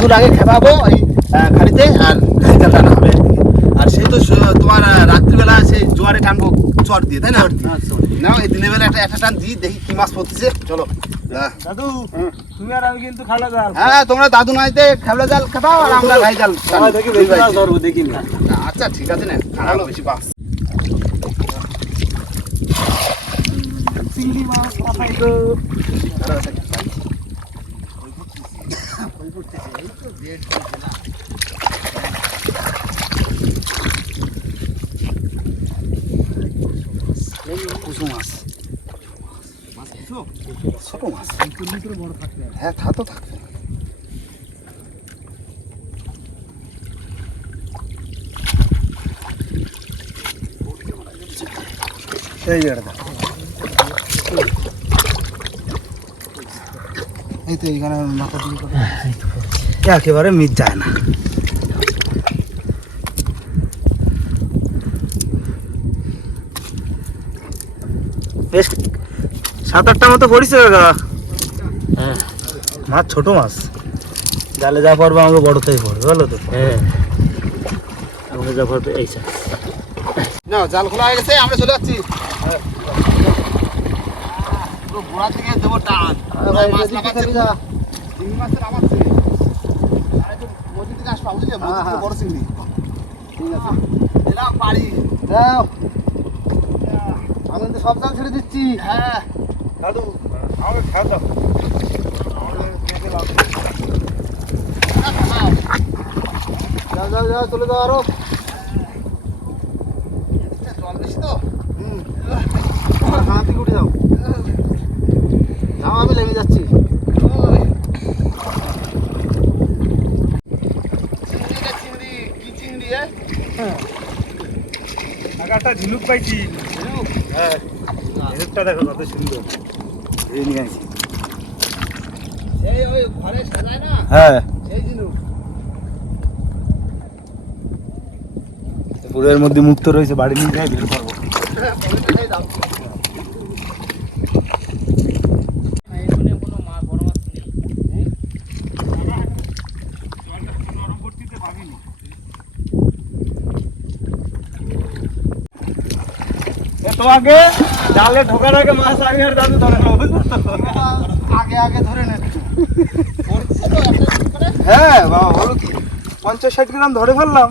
মাছগুলো আগে খেপাবো আহ, খাড়িতে আর খাড়িতে টানা হবে। আর সেই তো তোমার রাত্রিবেলা সেই জোয়ারে টানবো চট দিয়ে তাই না নাও এই দিনের বেলা একটা একটা টান দিই দেখি কি মাছ পড়তেছে। চলো। দাদু তুমি আর আমি কিন্তু খালা হ্যাঁ তোমরা দাদু নাইতে খেবলা জাল খেপাও আর আমরা ভাই জাল দেখি ধরবো দেখি না। আচ্ছা ঠিক আছে না খারাপ বেশি বাস। চিংড়ি মাছ তো। কুসু মাছ ছোট মাছ হ্যাঁ তা তো থাকবে এই জায়গাটা দেখো। এই তো এইখানে মাথা দিয়ে করে একেবারে মিট যায় না। বেশ সাত আটটা মতো পড়িছে হ্যাঁ। মাছ ছোট মাছ। জালে যা পড়বে আমাকে বড়তেই পড়বে বলো তো। হ্যাঁ। আমাকে যা পড়বে এই স্যার না জাল খোলা হয়ে গেছে আমরা চলে যাচ্ছি। গোড়া থেকে দেবো টান। মাছ লাগাচ্ছে। চিংড়ি নামাচ্ছে আর একটু নদী থেকে আসবা বুঝলে নদী বড় চিংড়ি। ঠিক আছে। এলাম পাড়ি দাও আমি তো সব জাল ছেড়ে দিচ্ছি। হ্যাঁ। দাদু আমাকে খাওয়া দাও। যাও যাও যাও চলে যাও আরও। জল বেশি তো? হুম। হাত উঠে যাও। যাও আমি লেগে যাচ্ছি চিংড়িটা চিংড়ি কি চিংড়ি হ্যাঁ একটা ঝিনুক পাইছি হ্যাঁ ঝিনুকটা দেখো কত সুন্দর। এই নিয়ে আসি। এই ওই ঘরে সাজায় না? হ্যাঁ। পুরের মধ্যে মুক্ত রয়েছে বাড়ি নিয়ে যাই বের করব। তোমাকে জালে ঢোকার আগে মাছ আমি আর দাদু ধরে নেব আগে আগে ধরে নে। হ্যাঁ বাবা বলো কি? পঞ্চাশ ষাট গ্রাম ধরে ফেললাম।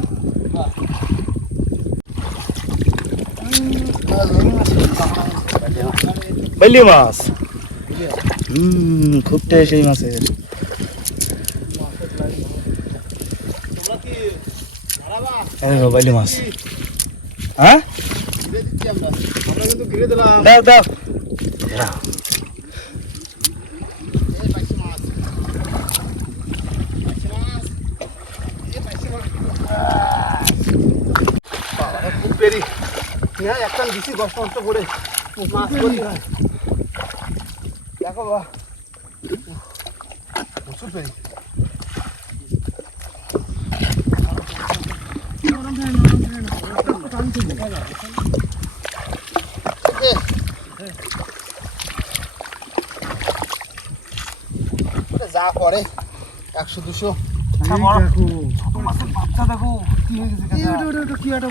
বেলি মাছ। হুম খুব টেস্ট এই মাছের। বেলি মাছ। হ্যাঁ? ঘিরে দিচ্ছি আমরা আমরা কিন্তু ঘিরে দিলাম দাও দাও এই পাইছি মাছ পাইছি মাছ এই পাইছি মাছ বাবা, খুব পেরি হ্যাঁ একটা দিছি দশ মাস পরে মাছ পড়ি হয় দেখো বাবা প্রচুর পেরি এ, এটা যা পড়ে একশো দুশো বাচ্চা দেখো কি হয়ে গেছে কি একটা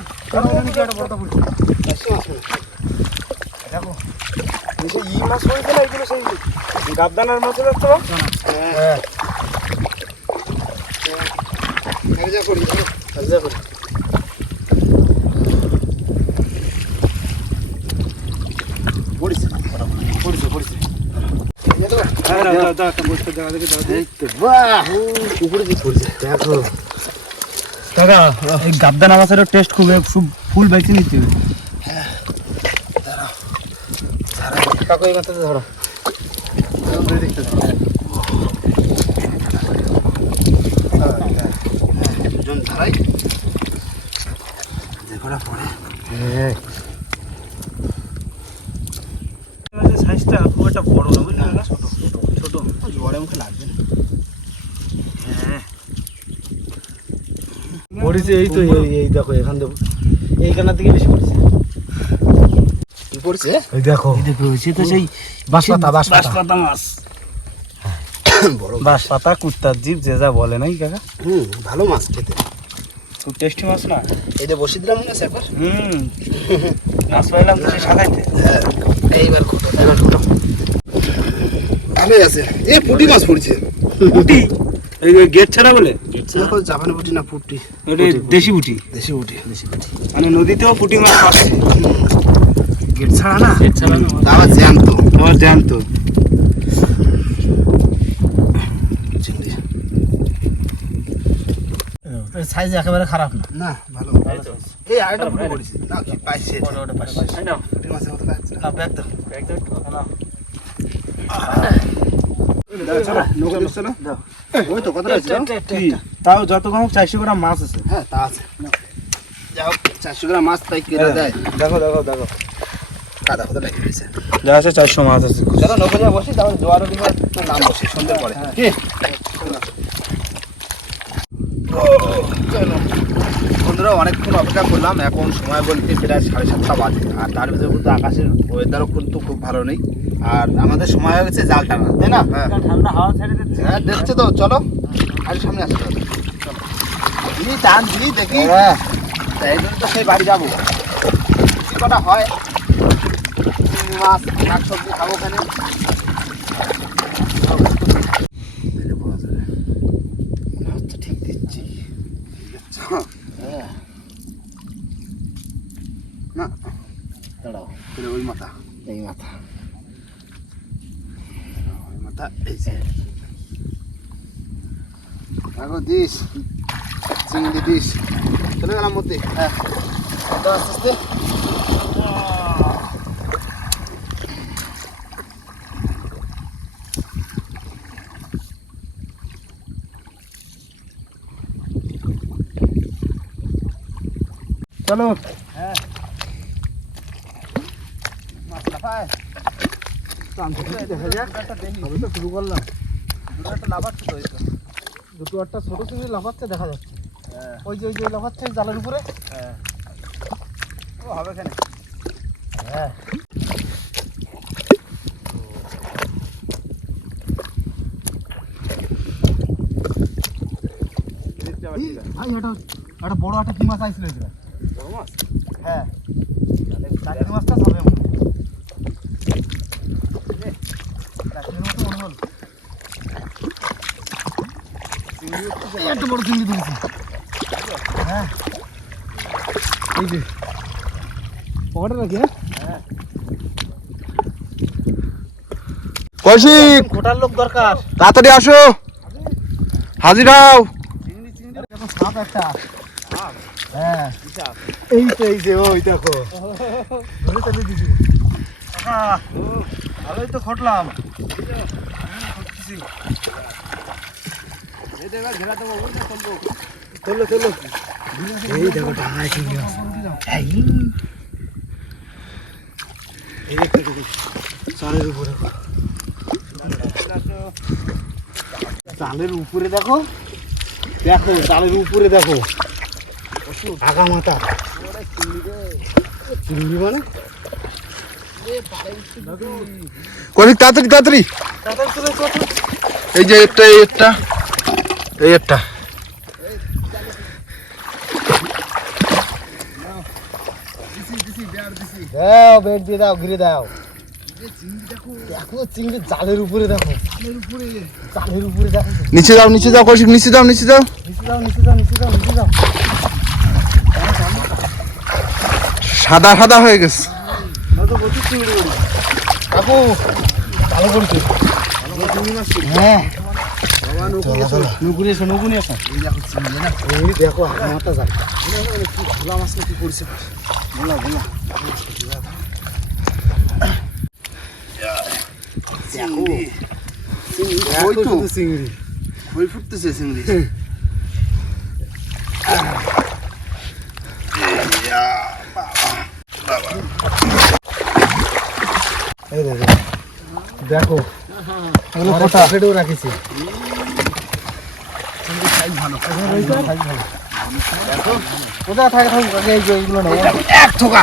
মাছ। দেখো ই মাছ হয়েছে না এগুলো সেই গাবদানার মাছের একটা হ্যাঁ। করি, করি। পড়েছে, পড়েছে, পড়েছে। নিয়ে দেবো? এই তো, বাহ! উপরে যে পড়েছে, দেখো। কাকা এই গাবদানা মাছের টেস্ট খুব খুব ফুল বেছে নিতে হবে কাকু এই মাথাতে ধরো। দেখতে থাকো। ধারাই। দেখো না পড়ে। সাইজটা খুব একটা বড় না বুঝলি কাকা? ছোট, ছোট, ছোট। জোয়ারে মুখে লাগবে না। হ্যাঁ পড়েছে এই তো এই এই দেখো এখান দেখো এইখানের দিকে বেশি পড়েছে। কি পড়ছে? এই দেখো। এই দেখো সে তো সেই বাঁশপাতা বাঁশপাতা। মাছ। বড় বাস পাতা কুত্তার জীব যে যা বলে নাই কাকা? হুম ভালো মাছ খেতে। খুব টেস্টি মাছ না? এই যে বসে দিলাম না একবার হুম মাছ পাইলাম তো সে সাদাইতে হ্যাঁ এইবার খোটো এবার খোটো ভালো আছে। এ পুঁটি মাছ পড়ছে। পুটি? এই গেট ছাড়া বলে? দেখো জাপানি পুঁটি না পুঁটি? ওটা দেশি পুটি? দেশি পুঁটি। দেশি পুঁটি। মানে নদীতেও পুটি মাছ পাচ্ছে গেট ছাড়া না? গেট ছাড়া না। আবার জ্যান্ত। তোমার জানতো চিংড়ি। সাইজ একেবারে খারাপ না? না ভালো। এই আরেকটা পুঁটি পড়েছে না পাইছে পুঁটি মাছের মতো লাগছে। না নৌকা দিচ্ছে না ওই তো কতটা তাও যত কম চারশো গ্রাম মাছ আছে হ্যাঁ তা আছে যাও চারশো গ্রাম মাছ তাই কেটে দেয় দেখো দেখো দেখো কাদা আছে চারশো মাছ আছে চলো নৌকা বসি তারপর জোয়ার দিবার নাম বসে সন্ধ্যে পরে কি বন্ধুরা অনেকক্ষণ অপেক্ষা করলাম। এখন সময় বলতে প্রায় সাড়ে সাতটা বাজে। আর তার ভিতরে কিন্তু আকাশের ওয়েদারও কিন্তু খুব ভালো নেই। আর আমাদের সময় হয়ে গেছে জাল টানা তাই না? হ্যাঁ ঠান্ডা হাওয়া ছেড়ে দিচ্ছে। হ্যাঁ দেখছে তো? চলো আর সামনে আসতে হবে। দিই টান দিই দেখি। হ্যাঁ তাই জন্য তো সেই বাড়ি যাব। কি কটা হয়? মাছ শাক সবজি খাব ওখানে আচ্ছা ঠিক দিচ্ছি দেখছ? না দাঁড়াও তাহলে ওই মাথা এই মাথা ওই মাথা এই যে দেখো দিস চিংড়ি দিস চলে গেলাম মধ্যে হ্যাঁ আস্তে আস্তে চলো মাছ লাফায় দেখা যাক সবে তো শুরু করলাম একটা লাফাচ্ছে তো দুটো একটা ছোট চিংড়ি লাফাচ্ছে দেখা যাচ্ছে হ্যাঁ ওই যে ওই যে লাফাচ্ছে জালের উপরে হ্যাঁ ও হবে কেন হ্যাঁ ভাই এটা একটা বড় একটা কি মাছ আইছিল এটা বড় মাছ হ্যাঁ চাকরি মাছটা হবে মনে হয়। চাকরির মতো মনে হলো এই একটা বড় চিংড়ি ধরেছি হ্যাঁ। এই যে পকেটে রাখি হ্যাঁ। কৌশিক গোটার লোক দরকার। তাড়াতাড়ি আসো। হাজির হও। দেখো সাপ একটা। হ্যাঁ। এই তো এই যে ওই দেখো। ধরে চলে দিছি। ভালোই তো খটলাম। চলো চলো এই দেখো চিংড়ি দেখো চালের উপরে চালের উপরে দেখো। দেখো চালের উপরে দেখো। আগা মাথা চিংড়ি মানে? তাড়াতাড়ি তাড়াতাড়ি। এই যে একটা একটা। এই একটা। দাও বেড দিয়ে দাও ঘিরে দাও। দেখো চিংড়ি জালের উপরে দেখো। জালের উপরে দেখো। নিচে যাও নিচে যাও কৌশিক নিচে যাও নিচে যাও। নিচে যাও নিচে যাও নিচে যাও নিচে যাও। সাদা সাদা হয়ে গেছে। নয়তো প্রচুর কাকু ভালো করেছে? হ্যাঁ নৌকুনি এসো নৌকুনি এসো এই দেখো মাথা যায় ভোলা মাছ কি করছে চিংড়ি ওই চিংড়ি খই ফুটতেছে চিংড়ি দেখো রাখিছি কোথায় থাকে থাকুক আগে এই যে এইগুলো নেই এক ঠোকা এই দেখো ধোকা।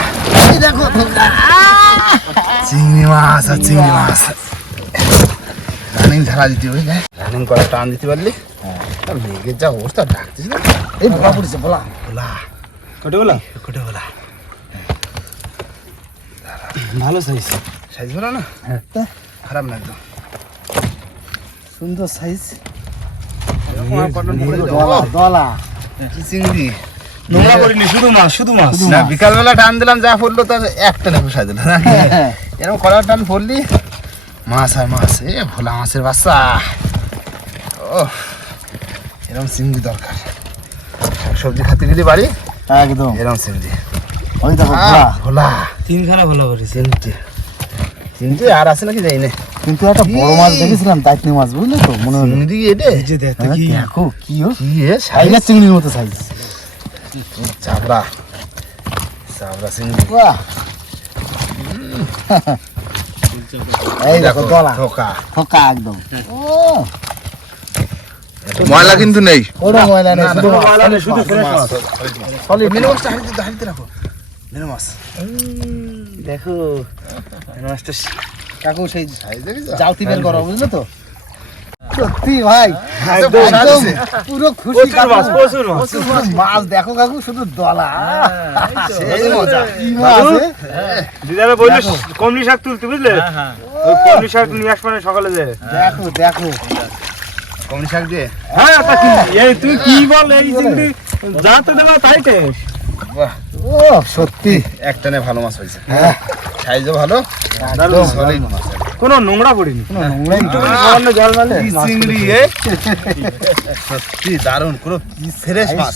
চিংড়ি মাছ আর চিংড়ি মাছ। রানিং ঝাড়া দিতে হবে রানিং করা টান দিতে পারলি? তা মেঘের যা অবস্থা ডাকতিস না? এই ভোলা পড়েছে ভোলা। বলা ওটা বলা কোটে বলা ভালো সাইজ সাইজ বলা না? হ্যাঁ খারাপ না একদম। সুন্দর সাইজ চিংড়ি নোংরা করিনি শুধু মাছ শুধু মাছ না বিকালবেলা টান দিলাম যা পড়ল তার একটা না বসাই দিলাম এরকম করার টান পড়লি মাছ আর মাছ এ ভোলা মাছের বাচ্চা ও এরকম চিংড়ি দরকার সবজি খাতে গেলি বাড়ি একদম এরকম চিংড়ি ওই দেখো ভোলা তিনখানা ভালো করেছে চিংড়ি চিংড়ি আর আছে নাকি যাই না কিন্তু একটা বড় মাছ দেখেছিলাম দায়িত্ব মাছ বুঝলে তো মনে হলো। চিংড়ি এটে? এই যে দেখ হ্যাঁ, কি দেখো কি ও? কি এ সাইজ? চিংড়ির মতো সাইজ চাবড়া। চাবড়া চিংড়ি। বাহ। এই দেখো দলা। ঠোকা। ফোকা একদম। ও। ময়লা কিন্তু নেই। ওটা ময়লা নেই শুধু ময়লা নেই, শুধু fresh মাছ। মেনু মাছটা হাঁড়িতে হাঁড়িতে রাখো। মেনু মাছ। দেখো মাছটা কাকু সেই সাইজ দেখিস জালতি বের করো বুঝলে তো? সত্যি ভাই পুরো খুশি মাছ দেখো কাকু শুধু দলা। মাছ এ? দিদারে বলল কমলি শাক তুলতে বুঝলে? ওই কমলি শাক নিয়ে আসবে না সকালে যে। দেখো দেখো। কমনি শাক দিয়ে? হ্যাঁ কি এই তুই কি বল এই যা তো দেবা তাই টেস্ট। বাহ। ও সত্যি। একটানে ভালো মাছ হয়েছে। হ্যাঁ। সাইজও ভালো একদম সলিড মাছ। কোনো নোংরা পড়িনি। চিংড়ি সত্যি দারুণ পুরো ফ্রেশ মাছ।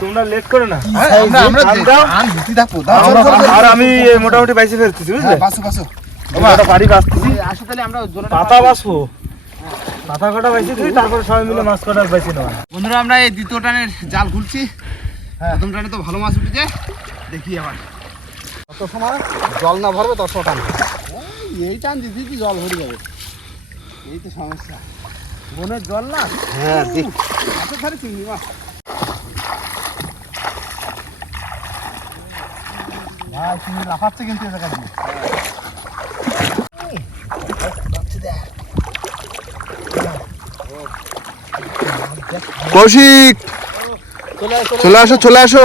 তোমরা লেট করে না। আরে, আম চল। আর আমি মোটামুটি বাইসে ফেলতেছি বুঝলে? হ্যাঁ, বাসো। বাসো বাড়ি বাঁচতেছি। আসো তাহলে আমরা পাতা পাতা কটা তারপর সবাই মিলে মাছ নেওয়া বন্ধুরা আমরা এই দ্বিতীয় টানের জাল খুলছি। হ্যাঁ। প্রথম টানে তো ভালো মাছ উঠেছে। দেখি আবার। কত সময় জল না ভরবে তত টান। এই টান দিদি দিতে জল ভরে যাবে। এই তো সমস্যা। বনের জল না? হ্যাঁ ধারে চিংড়ি মাছ। ভাই লাফাচ্ছে কিন্তু এ জায়গা দিয়ে। কৌশিক! চলে আসো চলে আসো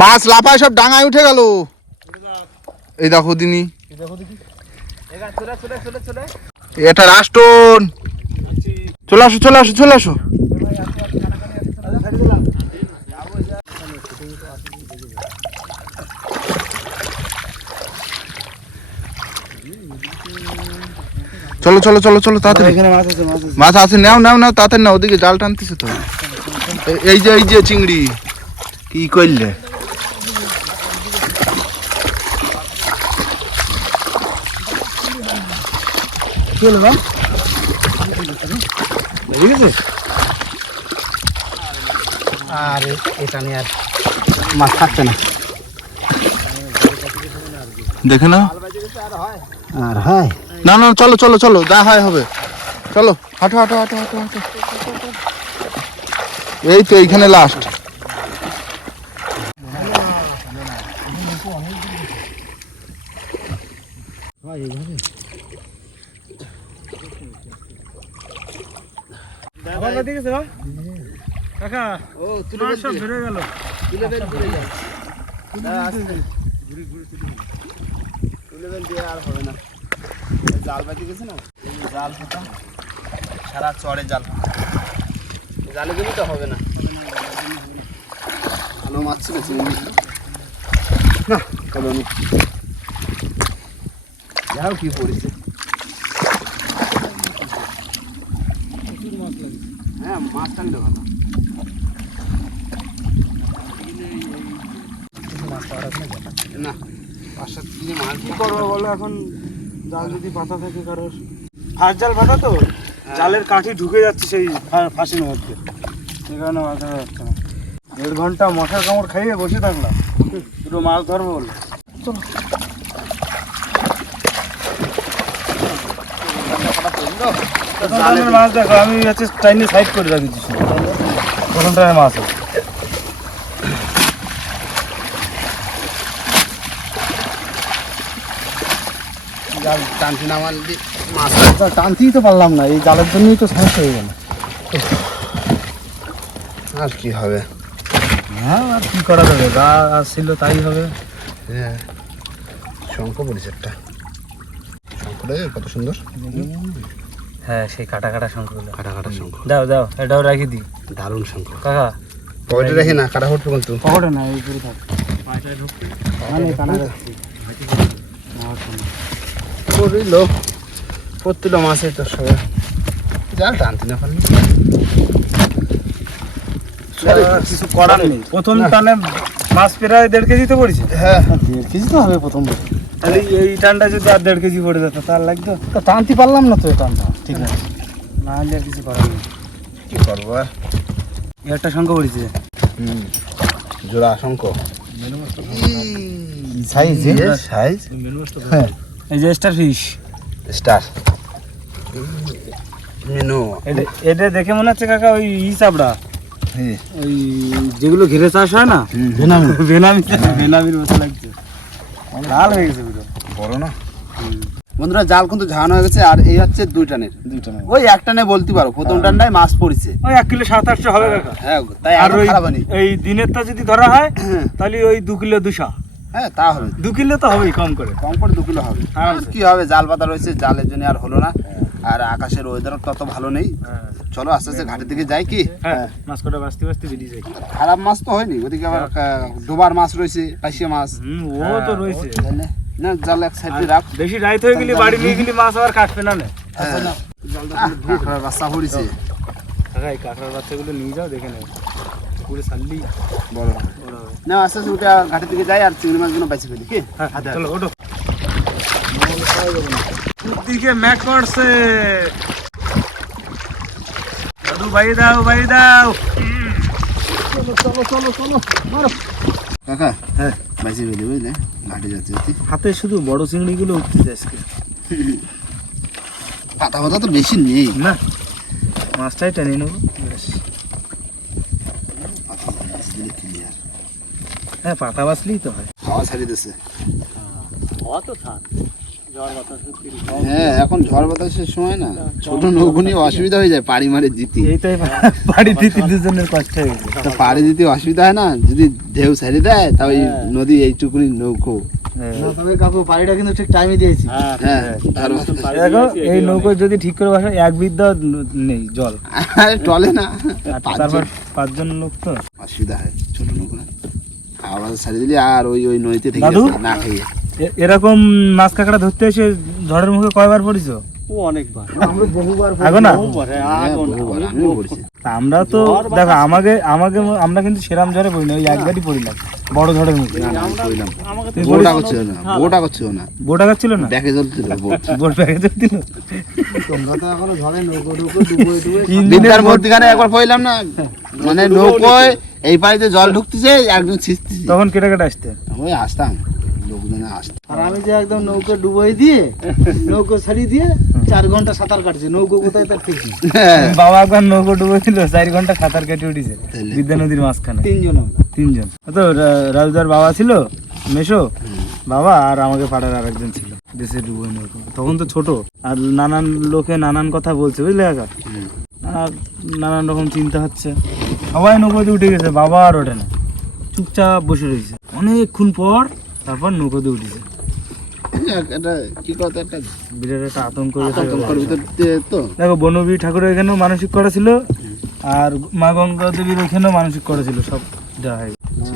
মাছ লাফায় সব ডাঙায় উঠে গেল। এই দেখো দিনি। এটা রাষ্ট্র চলে আসো চলে আসো চলে আসো। চলো চলো চলো চলো তাড়াতাড়ি। মাছ আছে নাও নাও নাও তাড়াতাড়ি নাও ওদিকে জাল টানতেছে তো। এই যে এই যে চিংড়ি কি করলে না আর এটা নিয়ে আর মাছ থাকছে না। দেখে নাও। আর হয়। না না চলো চলো চলো যা হয় হবে। চলো হাঁটো হাঁটো হাঁটো হাঁটো হাঁটো। এই তো এইখানে লাস্ট কাকা ও তুলে সব বেরোয় গেল তুলে বেল তুলে যাও তুলে বেল দিয়ে আর হবে না। জাল বাজি গেছে না? জাল পাতা। সারা চড়ে জাল জালে দিলে তো হবে না। ভালো মাছ ছিল না। হলো না যাও কি পড়েছে। হ্যাঁ মাছ টানলে ভালো। না, পাঁচ সাত মাছ। কি করব বলো এখন? জাল যদি পাতা থাকে কারোর। ফাঁস জাল পাতা তো? জালের কাঠি ঢুকে যাচ্ছে সেই ফাঁসির মধ্যে। কারণে মাছ ধরা যাচ্ছে না। দেড় ঘণ্টা মশার কামড় খাইয়ে বসে থাকলাম। দুটো মাছ ধরবো বলে। টাইমের মাছ দেখো আমি হচ্ছে চাইনিজ সাইড করে রাখি শুধু। প্রথম টাইমের মাছ জাল টানছি না আমার মাছ। টানতেই তো পারলাম না এই জালের জন্যই তো সমস্যা হয়ে গেল। আর কি হবে? হ্যাঁ আর কি করা যাবে? যা ছিল তাই হবে। হ্যাঁ। শঙ্খ পড়েছে একটা শঙ্খটা কত সুন্দর। হ্যাঁ সেই কাটা কাটা শঙ্খগুলো। কাটা কাটা শঙ্খ। যাও যাও এটাও রাখি দিই দারুণ শঙ্খ। কাকা। পকেটে রেখে না কাটা ফুটবে কিন্তু পকেটে না এই পুরো থাক। মানে কানা পড়িল পড়ছিল মাছে তোর সঙ্গে। জাল টানতে না পারলি। কিছু করার নেই। প্রথম টানে মাছ প্রায় দেড় কেজি তো পড়েছে? হ্যাঁ। দেড় কেজি তো হবে প্রথম তাহলে এই টানটা যদি আর দেড় কেজি পড়ে যেত তার লাগতো? তা টানতে পারলাম না তো টানটা। ঠিক আছে। না হলে আর কিছু করার নেই। কি করব আর? একটা শঙ্খ পড়েছে। হুম। জোড়া শঙ্খ। সাইজ সাইজ এই যে স্টার ফিশ স্টার মেনু। এটা দেখে মনে হচ্ছে কাকা ওই হ্যাঁ ওই যেগুলো ঘিরে চাষ হয় না? ভেনামি বেনামি। বেনামির মতো লাগছে। লাল হয়ে গেছে পুরো। বড় না? বন্ধুরা জাল কিন্তু ঝাড়ানো হয়ে গেছে আর এই হচ্ছে দুই টানের। দুইটা নেই ওই এক টানে বলতে পারো প্রথম টানটায় মাছ পড়েছে। ওই এক কিলো সাত আটশো হবে কাকা। হ্যাঁ তাই আর ওই এই দিনেরটা যদি ধরা হয়। তাহলে ওই দু কিলো দুশো। হ্যাঁ তা হবে। দু কিলো তো হবেই কম করে। কম করে দু কিলো হবে। হ্যাঁ। আর কি হবে জাল পাতা রয়েছে জালের জন্য আর হলো না। আর আকাশের ওয়েদার তত ভালো নেই। চলো আস্তে আস্তে ঘাটের দিকে যাই কি? হ্যাঁ মাছ কটা বাঁচতে বাঁচতে বেরিয়ে যায় খারাপ মাছ তো হয়নি ওদিকে আবার ডোবার মাছ রয়েছে পাইসিয়া মাছ। ও তো রয়েছে। না? জাল এক সাইডে রাখ। বেশি রাইত হয়ে গেলে বাড়ি নিয়ে গেলে মাছ আবার কাটবে না নে। হ্যাঁ। কাঁকড়ার বাচ্চা কাকা কাঁকড়ার বাচ্চাগুলো নিয়ে যাও দেখে নেবে পুরো সাল্লি বড় হবে না আস্তে আস্তে উঠে ঘাটের দিকে যাই আর চিংড়ি মাছগুলো বেঁচে ফেলি কি? হ্যাঁ চলো ওঠো। দিকে ম্যাক করছে দাদু ভাই দাও ভাই দাও। কাকা হ্যাঁ বেঁচে ফেলি বুঝলে? ঘাটে যাচ্ছে হাতে শুধু বড় চিংড়িগুলো উঠতেছে আজকে। পাতা পাতা তো বেশি নেই। না মাছটাই টেনে নেব। হ্যাঁ পাতা তো হয়। হাওয়া ছাড়িয়ে দিচ্ছে হ্যাঁ এখন ঝড় বাতাসের সময় না। ছোট নৌকো নিয়ে অসুবিধা হয়ে যায় পাড়ি মারে দিতে। এইটাই বাড়ি দিতে দুজনের কষ্ট হয়ে গেছে পাড়ি দিতে অসুবিধা হয় না যদি ঢেউ ছেড়ে দেয় তা ওই নদী এইটুকুনি নৌকো। তবে কাকু পাড়িটা কিন্তু ঠিক টাইমে দিয়েছি। হ্যাঁ দেখো এই নৌকো যদি ঠিক করে বসে এক বিদ্যা নেই জল। আরে টলে না। তারপর পাঁচজন লোক তো। অসুবিধা হয় ছোট নৌকো না। বাতাস ছাড়িয়ে দিলি আর ওই ওই নদীতে থেকে দাদু? না খেয়ে। এরকম মাছ কাঁকড়া ধরতে এসে ঝড়ের মুখে কয়বার পড়িছো? ও অনেকবার। আমরা বহুবার আগো না? হ্যাঁ, বহুবার, আমিও পড়ছি। তা আমরা তো দেখো আমাকে আমাকে আমরা কিন্তু সেরাম ঝড়ে পড়ি না ওই একবারই পড়িলাম বড় ঝড়ের মুখে। না, না, আমি পড়লাম। তুমি বোটা? করছিল না বোটা করছিল না। বোট আগাচ্ছিল না? দেখে চলছিল বোট। বোট ব্যাগে দিল? তোমরা তো এখনও ঝড়ে নৌকো ডুবো ডুবো ডুবো তিন দিনের মধ্যখানে একবার পড়লাম না মানে নৌকোয় এই পাড়িতে জল ঢুকতেছে একজন ছিঁচতেছে। তখন কেটে কেটে আসতে? ওই আসতাম লোকজনে আসতাম আর আমি যে একদম নৌকো ডুবোই দিয়ে নৌকো ছাড়িয়ে দিয়ে চার ঘণ্টা সাঁতার কাটছে। নৌকো কোথায় তার ঠিক বাবা একবার নৌকো ডুবে ছিল চার ঘণ্টা সাঁতার কেটে উঠেছে। বিদ্যা নদীর মাঝখানে। তিনজন তিনজন। তো রাজুদার বাবা ছিল মেশো বাবা আর আমাকে পাড়ার আরেকজন ছিল। দেশে ডুবো নৌকো। তখন তো ছোট আর নানান লোকে নানান কথা বলছে বুঝলে আর নানান রকম চিন্তা হচ্ছে। সবাই নৌকোতে উঠে গেছে বাবা আর ওঠে না। চুপচাপ বসে রয়েছে। অনেকক্ষণ পর তারপর নৌকোতে উঠেছে। দেখো বনবী ঠাকুরের এখানেও মানসিক করা ছিল আর মা গঙ্গা দেবীর ওখানেও মানসিক করা ছিল সব দেওয়া হয়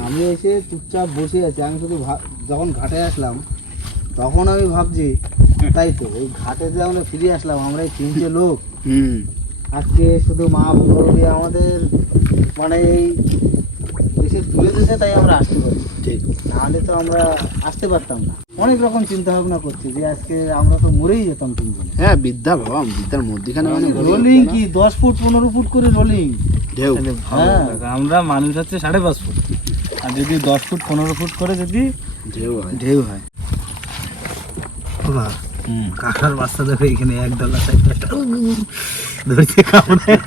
আমি এসে চুপচাপ বসে আছি। আমি শুধু যখন ঘাটে আসলাম তখন আমি ভাবছি তাই তো ওই ঘাটে যে আমরা ফিরে আসলাম আমরা এই তিনটে লোক। হুম। আজকে শুধু মা বলবি আমাদের মানে এই দেশে তুলে দিয়েছে তাই আমরা আসতে পারি। ঠিক। নাহলে তো আমরা আসতে পারতাম না। অনেক রকম চিন্তা ভাবনা করছি যে আজকে আমরা তো মরেই যেতাম তিনজন। হ্যাঁ বিদ্যা বাবা বিদ্যার মধ্যখানে মানে রোলিং কি? দশ ফুট পনেরো ফুট করে রোলিং ঢেউ। হ্যাঁ। আমরা মানুষ হচ্ছে সাড়ে পাঁচ ফুট। আর যদি দশ ফুট পনেরো ফুট করে যদি ঢেউ হয়। ঢেউ হয়। কাঁকড়ার বাচ্চা দেখো এখানে এক ডলার ধরছে কামড়ায়।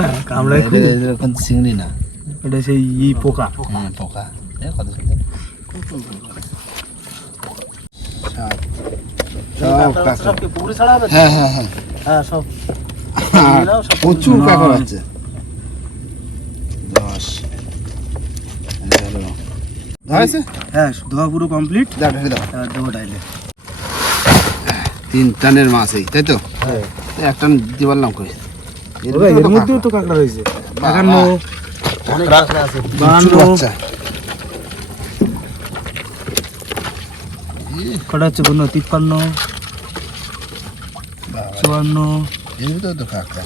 না কামড়ায় খুব। এরকম চিংড়ি না? এটা সেই ই পোকা। হ্যাঁ পোকা। কত সুন্দর হ্যাঁ হ্যাঁ হ্যাঁ। হ্যাঁ সব। প্রচুর কাঁকড়া আছে। দশ হ্যাঁ ধোয়া পুরো কমপ্লিট দাও ঢেলে দাও। দেবো ডাইলে। তিন টানের মাছ এই তাই তো? হ্যাঁ। এক টন দিতে পারলাম কই? এর মধ্যেও তো কাঁকড়া রয়েছে। প্রচুর কটা হচ্ছে কোনো তিপ্পান্ন চুয়ান্ন। এর ভিতরে তো কাঁকড়া।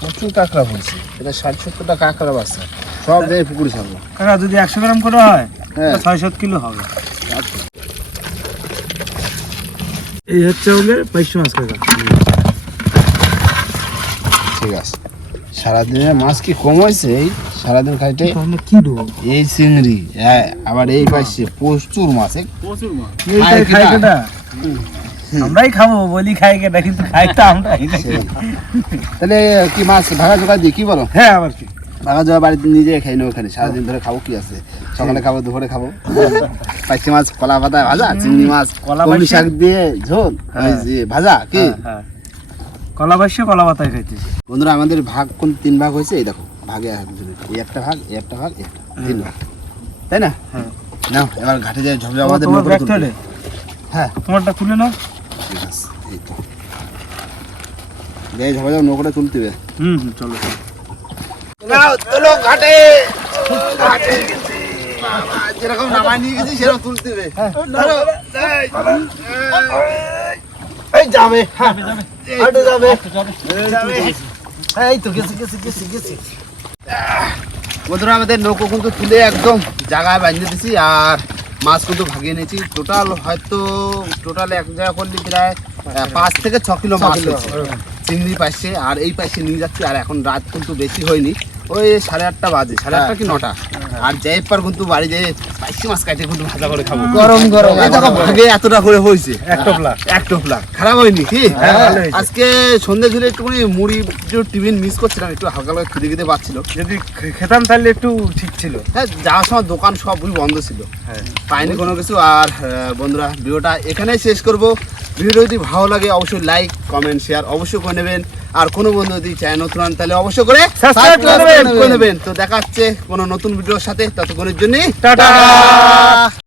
প্রচুর কাঁকড়া পড়ছে এটা ষাট সত্তরটা কাঁকড়া বাচ্চা। সব জায়গায় পুকুরে ছাড়বো। কাকা যদি একশো গ্রাম করে হয় হ্যাঁ। ছয় সাত কিলো হবে। এই হচ্ছে ওদের পাঁচশো মাছ কাকা ঠিক আছে। সারাদিনের মাছ কি কম হয়েছে এই? সারাদিন খাইতে কি দেবো? এই চিংড়ি হ্যাঁ আবার এই পাইছে প্রচুর মাছ। প্রচুর মাছ। খাই কেটা আমরাই খাব বলি খাই কেটা কিন্তু খাই তো আমরাই। তাহলে কি মাছ ভাগা জোগা দিয়ে কি বলো? হ্যাঁ আবার কি। ভাগা জোগা বাড়িতে নিজে খাই নেব ওখানে সারাদিন ধরে খাব কি আছে? সকালে খাব দুপুরে খাব। পাইছে মাছ কলা পাতা ভাজা চিংড়ি মাছ কলা কলমি শাক দিয়ে ঝোল হ্যাঁ। ভাজা কি? হ্যাঁ, হ্যাঁ। কলা বাইশে কলা পাতায় খাইতেছি। বন্ধুরা আমাদের ভাগ কোন তিন ভাগ হয়েছে? এই দেখো ভাগে এই একটা ভাগ এই একটা ভাগ একটা তিন ভাগ। তাই না। নাও এবার ঘাটে যাই ঝপঝপ আমাদের হ্যাঁ। তোমারটা তুলে নাও। ঠিক আছে এই তো। ঝপঝপ নৌকোটা তুলতে হবে। হুম হুম চলো চলো। তোলো ঘাটে। ঘাটে যেরকম নামায় নিয়ে গেছি সেরকম তুলতে হবে এই, এই যাবে হ্যাঁ। হাঁটু যাবে। এই তো গেছি গেছি গেছি গেছি। বন্ধুরা আমাদের নৌকো কিন্তু তুলে একদম জায়গায় বাঁধিয়ে দিছি আর মাছ কিন্তু ভাগিয়ে নিয়েছি। টোটাল হয়তো টোটাল এক জায়গা করলে প্রায় পাঁচ থেকে ছ কিলো মাছ চিংড়ি পাইছে আর এই পাইছে নিয়ে যাচ্ছি আর এখন রাত কিন্তু বেশি হয়নি। ওই সাড়ে আটটা বাজে সাড়ে আটটা কি নটা? আর যাই পর কিন্তু বাড়ি পাইছি মাছ কাটে কিন্তু ভাজা করে খাব। গরম গরম এই দেখো ভাগে এতটা করে হয়েছে। এক টোপলা। এক টোপলা। খারাপ হয়নি কি? হ্যাঁ। আজকে সন্ধ্যে ঝুলে একটুখানি মুড়ি একটু টিফিন মিস করছিলাম একটু হালকা হালকা খিদে খিদে পাচ্ছিল। যদি খেতাম তাহলে একটু ঠিক ছিল। হ্যাঁ যাওয়ার সময় দোকান সবই বন্ধ ছিল। হ্যাঁ। পাইনি কোনো কিছু। আর বন্ধুরা ভিডিওটা এখানেই শেষ করব। ভিডিও যদি ভালো লাগে অবশ্যই লাইক কমেন্ট শেয়ার অবশ্যই করে নেবেন। আর কোনো বন্ধু যদি চ্যানেল নতুন তাহলে অবশ্যই করে নেবেন। তো দেখা হচ্ছে কোনো নতুন ভিডিওর সাথে ততক্ষণের জন্য টাটা।